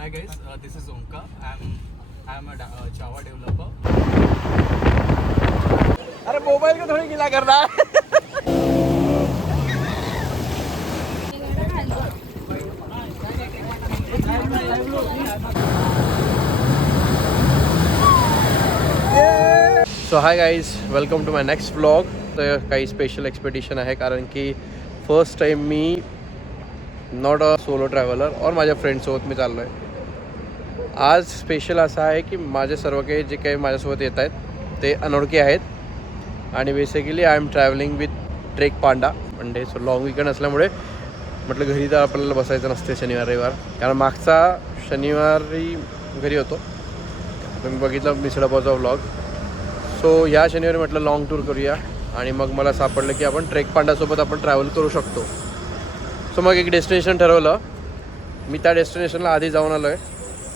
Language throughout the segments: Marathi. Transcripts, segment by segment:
Hi guys, this is Omka. I'm a Java developer. अरे मोबाइल को थोड़ी गिला करना है. So hi guys, welcome to my next vlog. तर काही स्पेशल एक्सपेडिशन आहे कारण की फर्स्ट टाईम मी नॉट अ सोलो ट्रॅव्हलर और माझ्या फ्रेंडसोबत मी चाललो आहे. आज स्पेशल असं आहे की माझे सर्व काही जे काही माझ्यासोबत येत आहेत ते अनोळखी आहेत आणि basically I am travelling with Trek Panda. म्हणजे सो लॉंग विकेंड असल्यामुळे म्हटलं घरी तर आपल्याला बसायचं नसते शनिवार रविवार, कारण मागचा शनिवारी घरी होतो. तुम्ही बघितलं मिसळपावचा व्लॉग. सो ह्या शनिवारी म्हटलं लॉंग टूर करूया आणि मग मला सापडलं की आपण ट्रेक पांडासोबत आपण ट्रॅव्हल करू शकतो. सो मग एक डेस्टिनेशन ठरवलं. मी त्या डेस्टिनेशनला आधी जाऊन आलो आहे,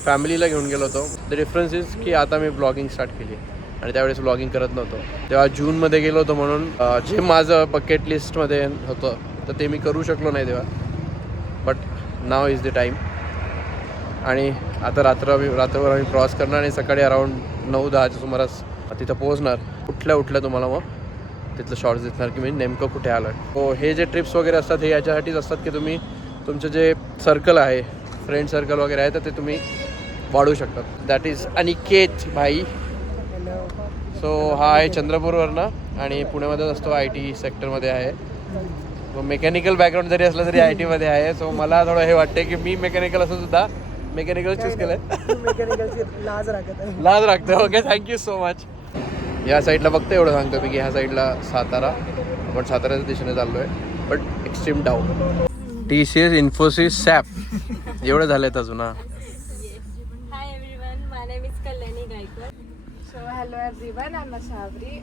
फॅमिलीला घेऊन गेलो होतो. द डिफरन्स इज की आता मी ब्लॉगिंग स्टार्ट केली आणि त्यावेळेस ब्लॉगिंग करत नव्हतो. तेव्हा जूनमध्ये गेलो होतो म्हणून जे माझं बकेट लिस्टमध्ये होतं तर ते मी करू शकलो नाही तेव्हा. But now is the time. आणि आता रात्रभर आम्ही क्रॉस करणार आणि सकाळी अराऊंड 9-10च्या सुमारास तिथं पोहोचणार. उठल्या तुम्हाला मग तिथलं शॉर्ट्स दिसणार की मी नेमकं कुठे आलो आहे. सो हे जे ट्रिप्स वगैरे असतात हे याच्यासाठीच असतात की तुम्ही तुमचं जे सर्कल आहे, फ्रेंड सर्कल वगैरे आहे, तर ते तुम्ही वाढवू शकतात. दॅट इज अनिकेत भाई. सो हा आहे चंद्रपूरवरनं आणि पुण्यामध्येच असतो, IT सेक्टरमध्ये आहे. मेकॅनिकल बॅकग्राऊंड जरी असलं तरी IT मध्ये आहे. सो मला थोडं हे वाटते की मी मेकॅनिकल असून सुद्धा मेकॅनिकल चूज केलं. लाज राखतं. Okay, thank you so much. या साईडला फक्त एवढं सांगतो मी की ह्या साईडला सातारा, आपण साताऱ्याच्या दिशेने चाललो आहे. But extreme down. TCS, Infosys, SAP एवढं झालं आहेत अजून. Hi everyone, my name is Kalyani Gaikwad. So hello everyone, I'm Ashavri.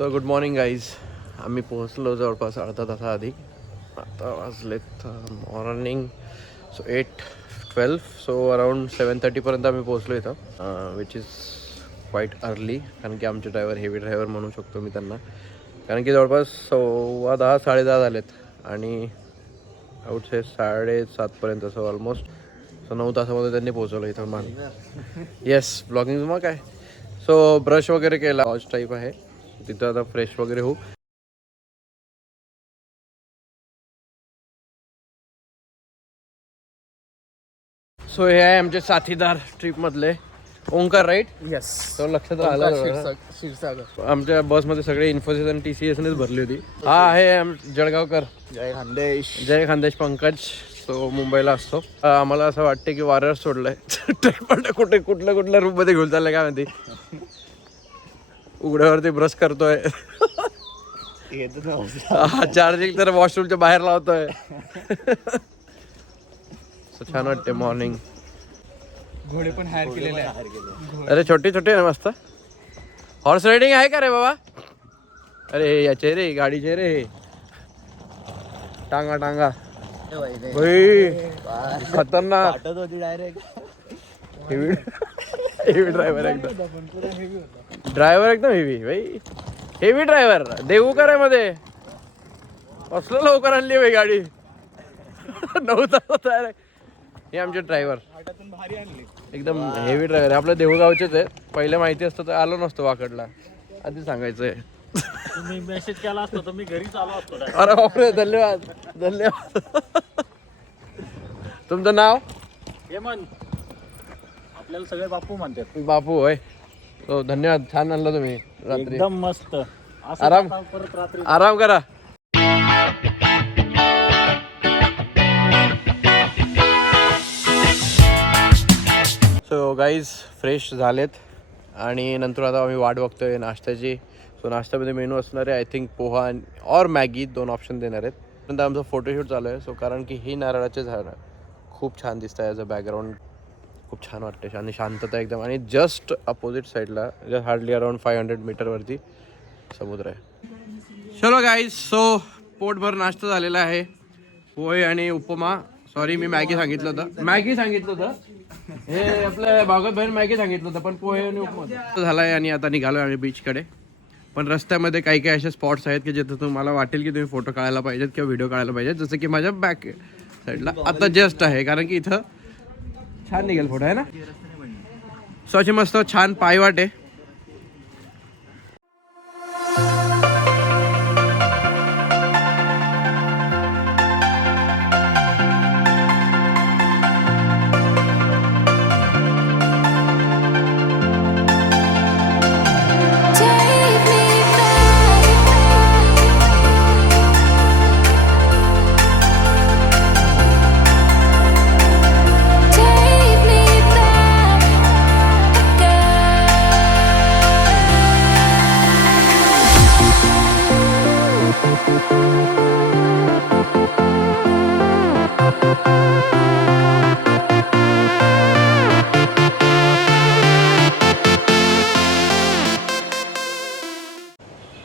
So good morning guys. आम्ही पोहोचलो जवळपास अर्धा तासाआधी. आता वाजलेत मॉर्निंग 8:12. सो अराऊंड 7:30पर्यंत आम्ही पोहोचलो इथं, विच इज क्वाईट अर्ली. कारण की आमचे ड्रायव्हर हेवी ड्रायव्हर म्हणू शकतो मी त्यांना, कारण की जवळपास 10:15 10:30 झालेत आणि आउट से 7:30पर्यंत असं ऑलमोस्ट. सो 9 तासामध्ये त्यांनी पोहोचवलं इथं मान. येस, ब्लॉगिंग मग काय. सो ब्रश वगैरे केला, लॉज टाईप आहे तिथं. आता फ्रेश वगैरे होऊ. सो हे आहे आमचे साथीदार ट्रिपमधले. ओंकार, राईट? Yes. तो लक्षात राहिलं. क्षीरसागर. आमच्या बसमध्ये सगळे इन्फोसिस आणि TCSनेच भरली होती. हा आहे जळगावकर. जय खानदेश. जय खानदेश पंकज. तो मुंबईला असतो. आम्हाला असं वाटते की वाऱ्यावर सोडलंय. ट्रेक पांडा कुठल्या रूममध्ये घेऊन चाललंय काय माहिती. उघड्यावरती ब्रश करतोय. चार्जिंग तर वॉशरूमच्या बाहेर लावतोय. छान वाटते मॉर्निंग. घोडे पण हायर केलेले आहे. अरे छोटे मस्त. हॉर्स रायडिंग आहे का रे बाबा? अरे याचे रे, गाडीचे रे. टांगा भाई, खतरनाक. हेवी ड्रायव्हर एकदम हेवी भाई. हेवी ड्रायव्हर देऊकरामध्ये असलं लवकर आणली भाई गाडी. 9 तासात आहे. हे आमचे ड्रायव्हर एकदम हेवी ड्रायव्हर. आपल्या देऊळगावचेच आहे. पहिले माहिती असतं तर आलो नसतो वाकडला. आधी सांगायचंय. तुम्ही मेसेज केला असतो तर मी घरीच आलो असतो. अरे बापरे, धन्यवाद. तुमचं नाव? हेमंत. आपल्याला सगळे बापू म्हणतात. बापू होय. हो, धन्यवाद. छान आणलं तुम्ही रात्री. एकदम मस्त. असं आराम. परत रात्री आराम करा. सो गाईज फ्रेश झालेत आणि नंतर आता आम्ही वाट बघतोय नाश्त्याची. सो नाश्त्यामध्ये मेनू असणार आहे आय थिंक पोहा और मॅगी 2 ऑप्शन देणार आहेत. नंतर आमचं फोटोशूट चालू आहे. सो कारण की ही नारळाचे झाडं खूप छान दिसतं आहे. ॲज अ बॅकग्राऊंड खूप छान वाटते आणि शांतता एकदम. आणि जस्ट अपोजिट साईडला हार्डली अराउंड 500 मीटरवरती समुद्र आहे. चलो गाईज, सो पोटभर नाश्ता झालेला आहे. पोहे आणि उपमा. सॉरी मी मॅगी सांगितलं होतं. हे आपलं भागवत बहीण मॅगी सांगितलं होतं, पण पोहे आणि उपमा झाला आहे. आणि आता निघालो आम्ही बीचकडे. पण रस्त्यामध्ये काही काही असे स्पॉट्स आहेत की जिथे तुम्हाला वाटेल की तुम्ही फोटो काढायला पाहिजेत किंवा व्हिडिओ काढायला पाहिजेत. जसं की माझ्या बॅक साईडला आता जस्ट आहे, कारण की इथं छान निघेल फोटो आहे ना. सो अशी मस्त छान पायवाट आहे.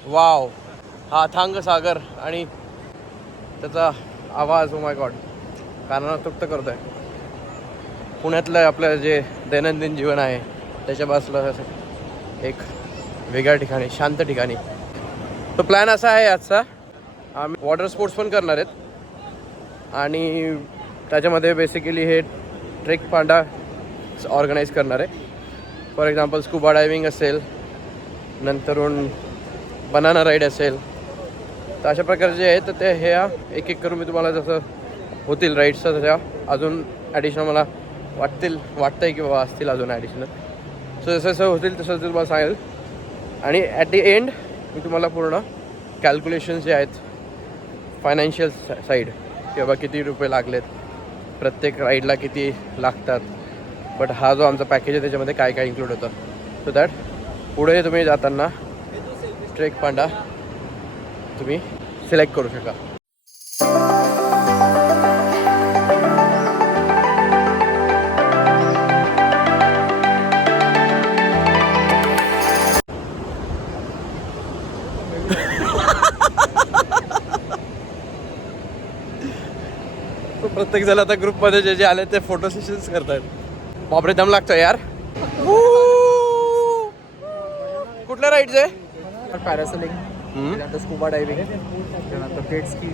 वाव, हा अथांग सागर आणि त्याचा आवाज, ओ माय गॉड, कानाला तृप्त करतो आहे. पुण्यातलं आपलं जे दैनंदिन जीवन आहे त्याच्या बाजूला एक वेगळ्या ठिकाणी, शांत ठिकाणी. तो प्लॅन असा आहे आजचा, आम्ही वॉटर स्पोर्ट्स पण करणार आहेत आणि त्याच्यामध्ये बेसिकली हे ट्रेक पांडा ऑर्गनाईज करणार आहे. फॉर एक्झाम्पल स्कुबा डायविंग असेल, नंतरून बनाना राईड असेल. तर अशा प्रकारचे जे आहेत तर ते ह्या एक एक करून मी तुम्हाला जसं होतील राईड्स त्या अजून ॲडिशनल मला वाटतंय की बाबा असतील अजून ॲडिशनल. सो जसं जसं होतील तसं तुम्हाला सांगेल. आणि ॲट दी एंड मी तुम्हाला पूर्ण कॅल्क्युलेशन्स जे आहेत फायनान्शियल साईड की बाबा किती रुपये लागलेत, प्रत्येक राईडला किती लागतात, बट हा जो आमचा पॅकेज आहे त्याच्यामध्ये काय काय इन्क्लूड होतं. सो दॅट पुढे तुम्ही जाताना ट्रेक पांडा तुम्ही सिलेक्ट करू शका. प्रत्येक जण आता ग्रुपमध्ये जे जे आले ते फोटो सेशन्स करतात. बापरे, दम लागतोय यार. कुठल्या राईड्स आहे? पॅरासेलिंग, त्यानंतर स्कुबा डायव्हिंग, त्यानंतर jet ski,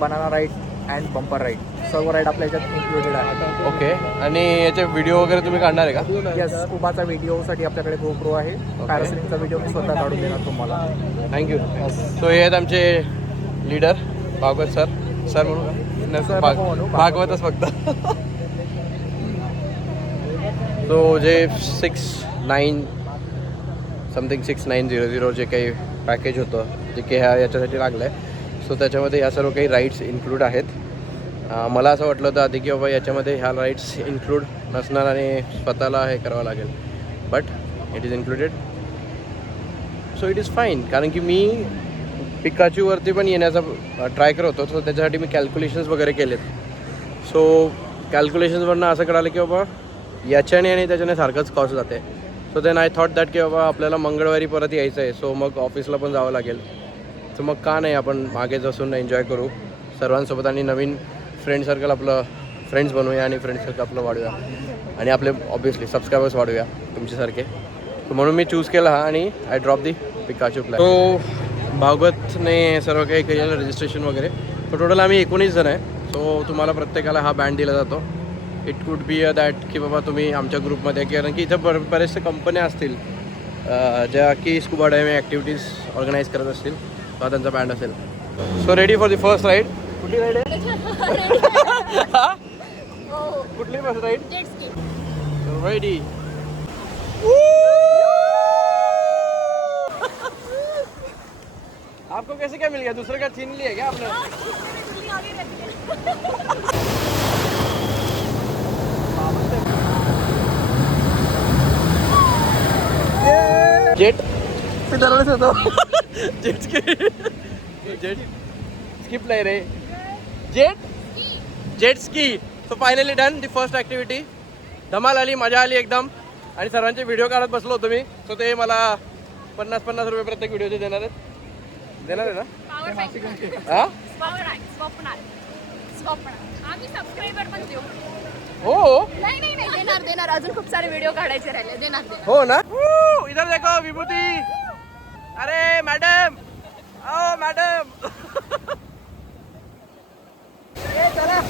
banana ride and bumper ride, सर्व राईड आपल्या याच्यात इन्क्लुडेड आहे. ओके. आणि याचे व्हिडिओ वगैरे तुम्ही काढणार आहे का? यस, स्कुबाचा व्हिडिओसाठी आपल्याकडे GoPro आहे. पॅरासेलिंगचा व्हिडिओ मी स्वतः काढून देणार तुम्हाला. थँक्यू. सो हे आहेत आमचे लीडर भागवत सर. सर म्हणू का? भागवतच फक्त. सो जे 6900 जे काही पॅकेज होतं जे की ह्या याच्यासाठी लागलं आहे. सो त्याच्यामध्ये या सर्व काही राईड्स इन्क्लूड आहेत. मला असं वाटलं होतं आधी की बाबा याच्यामध्ये ह्या राईड्स इन्क्लूड नसणार आणि स्वतःला हे करावं लागेल, but it is included. So it is fine. कारण की मी पिकाचूवरती पण येण्याचा ट्राय करत होतो. सो त्याच्यासाठी मी कॅल्क्युलेशन्स वगैरे केलेत. सो कॅल्क्युलेशन्सवरनं असं कळालं की बाबा याच्याने आणि त्याच्याने सारखंच कॉस्ट जाते. So then I thought that की बाबा आपल्याला मंगळवारी परत यायचं आहे. सो मग ऑफिसला पण जावं लागेल. सो मग का नाही आपण मागे बसून एन्जॉय करू सर्वांसोबत आणि नवीन फ्रेंड सर्कल आपलं फ्रेंड्स बनवूया आणि फ्रेंड सर्कल आपलं वाढूया आणि आपले ऑब्वियसली सबस्क्रायबर्स वाढूया तुमच्यासारखे. सो म्हणून मी चूज केला हा आणि I drop the Pikachu plan. So भागवतने सर्व काही केलेलं रजिस्ट्रेशन वगैरे. सो टोटल आम्ही 19 जण आहे. सो तुम्हाला प्रत्येकाला हा बँड दिला जातो. इट कुड बी दॅट की बाबा तुम्ही आमच्या ग्रुपमध्ये, कारण की इथं बरेचसे कंपन्या असतील ज्या की स्कुबा डायव्हिंग ॲक्टिव्हिटीज ऑर्गनाईज करत असतील, हा त्यांचा बँड असेल. So ready for the first ride. कुठली राईड आहे? कुठली first ride? Jet ski. Ready. आपको कैसे क्या मिल गया? दूसरे का छीन लिया क्या आपने? जेट दरवेळेस होतो. जेट स्की जेट स्किप नाही रे jet ski. So finally done the first activity. धमाल आली, मजा आली एकदम. आणि सर्वांचे व्हिडिओ काढत बसलो होतो मी. सो ते मला 50-50 रुपये प्रत्येक व्हिडिओचे देणार आहे ना. हा आम्ही सबस्क्रायबर पण देऊ. हो नाही देणार अजून खूप सारे व्हिडिओ काढायचे राहिले. देणार हो ना. इधर देखो विभूती. अरे मॅडम ओ मॅडम. चला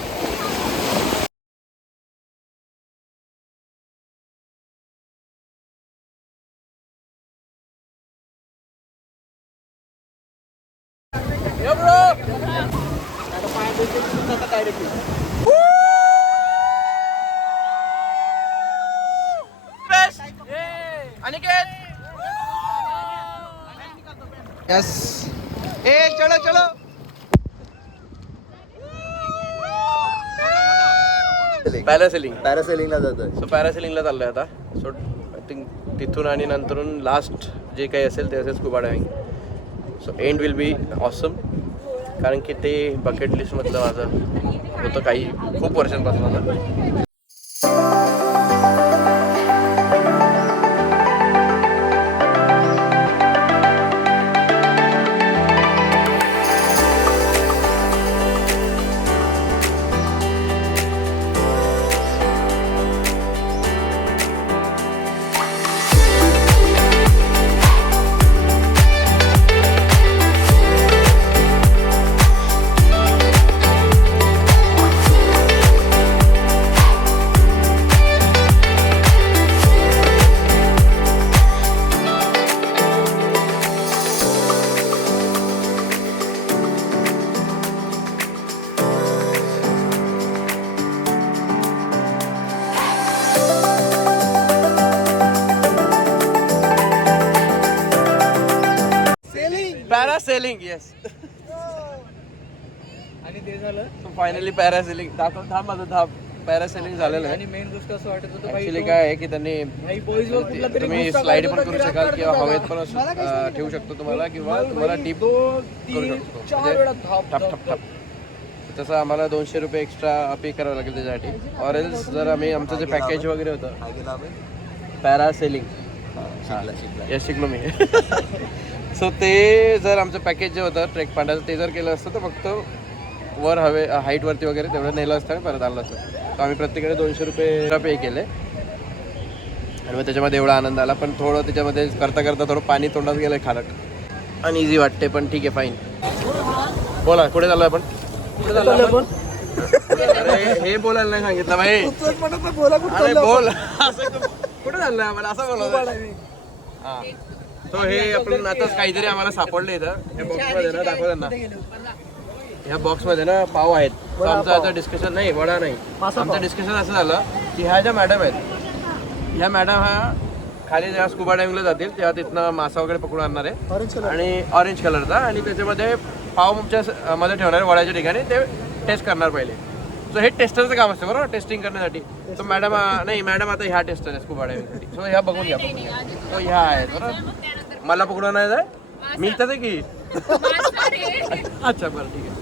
यो ब्रो. अनिकेत यस. ए चलो चलो. पॅरासेलिंगला जातोय. सो पॅरासेलिंगला चाललोय आता. सो आय थिंक तिथून आणि नंतरून लास्ट जे काही असेल ते असेल scuba diving. So and will be awesome. कारण की ते बकेट लिस्टमधलं माझं होतं काही खूप वर्षांपासून आता. Parasailing yes. आणि ते झालं. फायनली पॅरासेलिंग थांब माझं धाप पॅरासेलिंग झालेलं आहे. आणि मेन गोष्ट असं वाटत होतं ऍक्च्युली काय आहे की त्यांनी तुम्ही स्लाइड पण करू शकाल किंवा हवेत पण ठेवू शकतो तुम्हाला किंवा तुम्हाला डीप करू शकतो म्हणजे ठप ठप ठप. तसं आम्हाला 200 रुपये एक्स्ट्रा पे करावं लागेल त्याच्यासाठी. ऑर एल्स जर आम्ही आमचं जे पॅकेज वगैरे होतं पॅरासेलिंग यश शिकलो मी. सो ते जर आमचं पॅकेज जे होतं ट्रेक पांड्याचं ते जर केलं असतं तर फक्त वर हवे हाईटवरती वगैरे तेवढं नेलं असतं आणि परत आलं असतं. तर आम्ही प्रत्येकाने 200 रुपये पे केले आणि मग त्याच्यामध्ये एवढा आनंद आला. पण थोडं त्याच्यामध्ये करता करता थोडं पाणी तोंडात गेलं खारट आणि इझी वाटते पण ठीक आहे फाईन. बोला कुठे चाललो आपण. कुठे चाललो आपण. अरे हे बोलायला नाही सांगितलं भाई. अरे बोल असं कुठे चाललंय आम्हाला असं बोलायचं. हां तो हे आपण आताच काहीतरी आम्हाला सापडलं इथं ह्या बॉक्समध्ये ना. दाखव त्यांना. ह्या बॉक्समध्ये ना पाव आहेत. तर आमचं आता डिस्कशन नाही वडा नाही. आमचं डिस्कशन असं झालं की ह्या ज्या मॅडम आहेत ह्या मॅडम ह्या खाली जेव्हा स्कुबा डायव्हिंगला जातील तेव्हा तिथनं मासा वगैरे पकडून आणणार आहे आणि ऑरेंज कलरचा आणि त्याच्यामध्ये पाव आमच्या मध्ये ठेवणार आहे वड्याच्या ठिकाणी. ते टेस्ट करणार पहिले. सो हे टेस्टरचं काम असतं बरोबर टेस्टिंग करण्यासाठी. तर मॅडम नाही मॅडम आता ह्या टेस्टर आहे स्कुबा डायव्हिंगसाठी. सो ह्या बघून घ्या. सो ह्या आहेत बरोबर. मला पकडून नाही जाय मी इथंच आहे की. अच्छा बरं ठीक आहे.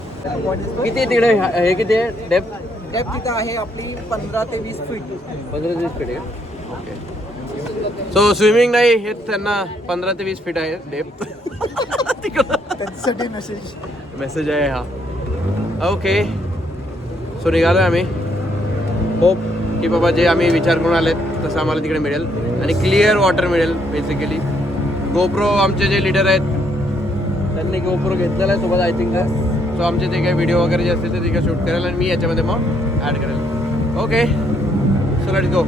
किती तिकडे हे किती आहे डेप्थ. तिथं आहे आपली 15 ते 20 फीट. 15 ते 20 फीट आहे. ओके. सो स्विमिंग नाही हे त्यांना 15 ते 20 फीट आहे डेप्थ. त्यांच्यासाठी मेसेज आहे हा. ओके. सो निघालो आम्ही. होप की बाबा जे आम्ही विचार करून आलेत तसं आम्हाला तिकडे मिळेल आणि क्लिअर वॉटर मिळेल बेसिकली. गोप्रो आमचे जे लीडर आहेत त्यांनी गोप्रो घेतलेला आहे सोबत आय थिंक. सो आमचे ते काही व्हिडिओ वगैरे जे असतील ते तिकडे शूट करेल आणि मी याच्यामध्ये मग ॲड करेल. Okay so let's go.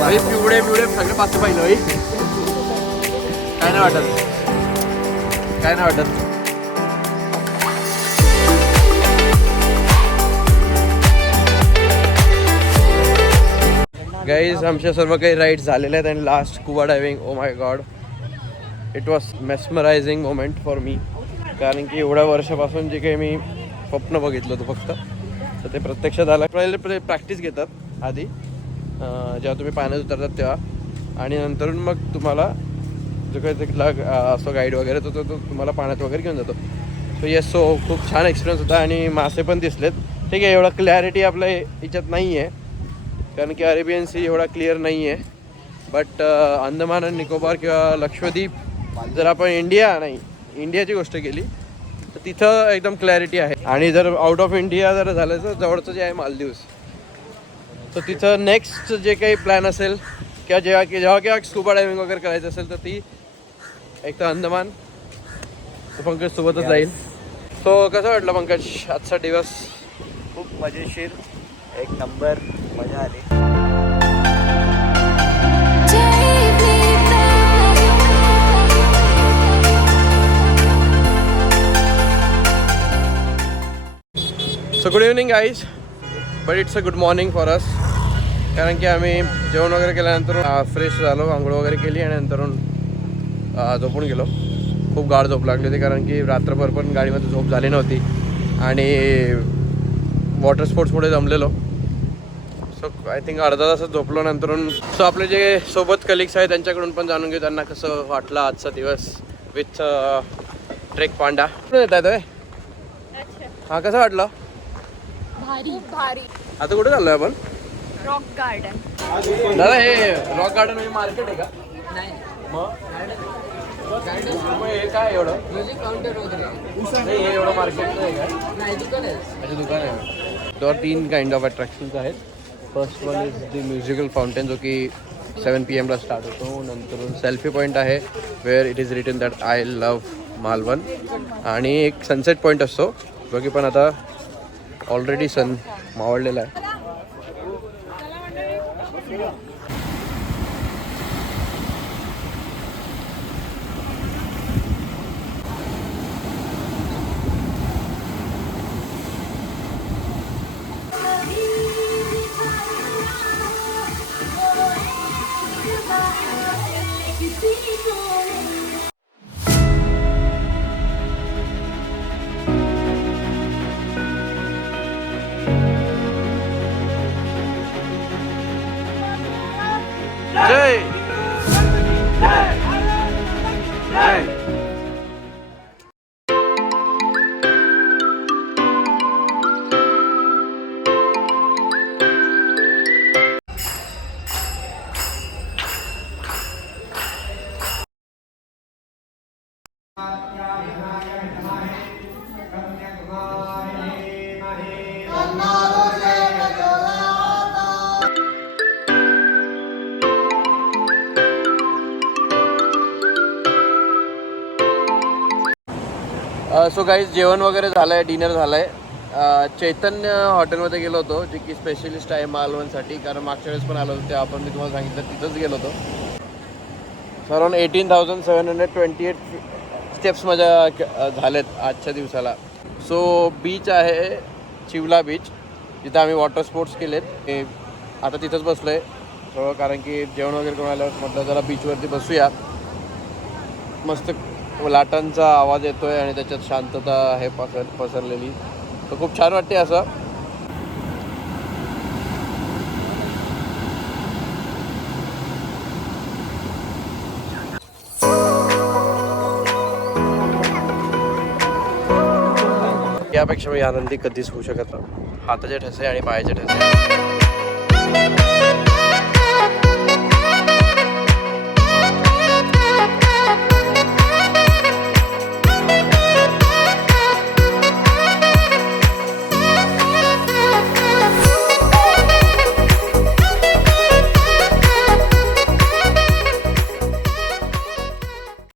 म्हणजे पिवळे सगळे पाचशे पाहिलं होई. काय नाही वाटत, काय नाही वाटत. गाईज आमच्या सर्व काही राईड्स झालेले आहेत आणि last scuba diving, oh my God, it was mesmerising moment for me. कारण की एवढ्या वर्षापासून जे काही मी स्वप्न बघितलं होतं फक्त, तर ते प्रत्यक्षात आलं. पहिले प्रॅक्टिस घेतात आधी जेव्हा तुम्ही पाण्यात उतरतात तेव्हा, आणि नंतरून मग तुम्हाला जो काही तिथला असतो गाईड वगैरे तो तुम्हाला पाण्यात वगैरे घेऊन जातो. सो येस, सो खूप छान एक्सपिरियन्स होता आणि मासे पण दिसलेत. ठीक आहे, एवढा क्लॅरिटी आपल्या याच्यात नाही आहे कारण की अरेबियन सी एवढा क्लिअर नाही आहे. बट अंदमान आणि निकोबार किंवा लक्षद्वीप, जर आपण इंडियाची गोष्ट केली तर तिथं एकदम क्लॅरिटी आहे. आणि जर आउट ऑफ इंडिया जर झालं तर जवळचं जे आहे मालदीव्स, तर तिथं नेक्स्ट जे काही प्लॅन असेल किंवा जेव्हा स्कुबा डायव्हिंग वगैरे करायचं असेल तर ती एक तर अंदमान, पंकज सोबतच जाईल. सो कसं वाटलं पंकज आजचा दिवस? खूप मजेशीर, एक नंबर, मजा आली. So good evening guys, but it's a good morning for us. कारण की आम्ही जेवण वगैरे केल्यानंतर फ्रेश झालो, आंघोळ वगैरे केली आणि नंतरून झोपून गेलो. खूप गाढ झोप लागली होती कारण की रात्रभर पण गाडीमध्ये झोप झाली नव्हती आणि वॉटर स्पोर्ट्समुळे जमलेलो. सो आय थिंक अर्धा तासच झोपलो नंतरून. सो आपले जे सोबत कलिग्स आहेत त्यांच्याकडून पण जाणून घेऊ त्यांना कसं वाटलं आजचा दिवस विथ ट्रेक पांडा. कुठून येत आहे? हां, कसं वाटलं? भारी भारी. आता कुठे चाललोय आपण? Rock garden. दादा हे रॉक गार्डन म्हणजे मार्केट आहे का? नाही. मग हे काय एवढं म्युझिक काउंटर वगैरे नाही, हे एवढं मार्केट आहे का? नाही, दुकान आहे. अच्छा, दुकान आहे. तर 3 काइंड ऑफ अट्रॅक्शन्स आहेत. First one is the musical fountain जो की 7 PM ला स्टार्ट होतो. नंतर सेल्फी पॉईंट आहे where it is written that I love Malvan. आणि एक सनसेट पॉईंट असतो जो की पण आता ऑलरेडी सन मावळलेला आहे. जय सो गाईज जेवण वगैरे झालं आहे, डिनर झालं आहे. चैतन्य हॉटेलमध्ये गेलो होतो जे की स्पेशलिस्ट आहे मालवणसाठी. कारण मागच्या वेळेस पण आलो होतो तेव्हा आपण मी तुम्हाला सांगितलं तिथंच गेलो होतो. अराउंड 18,728 स्टेप्स माझ्या झालेत आजच्या दिवसाला. सो बीच आहे चिवला बीच, जिथं आम्ही वॉटर स्पोर्ट्स केलेत. आता तिथंच बसलो आहे सो कारण की जेवण वगैरे करून आल्यावर म्हटलं जरा बीचवरती बसूया. मस्त लाटांचा आवाज येतो आहे आणि त्याच्यात शांतता आहे पसरलेली. तर खूप छान वाटते असं. यापेक्षा मी आनंदी कधीच होऊ शकत नाही. हाताचे ठसे आणि पायाचे ठसे.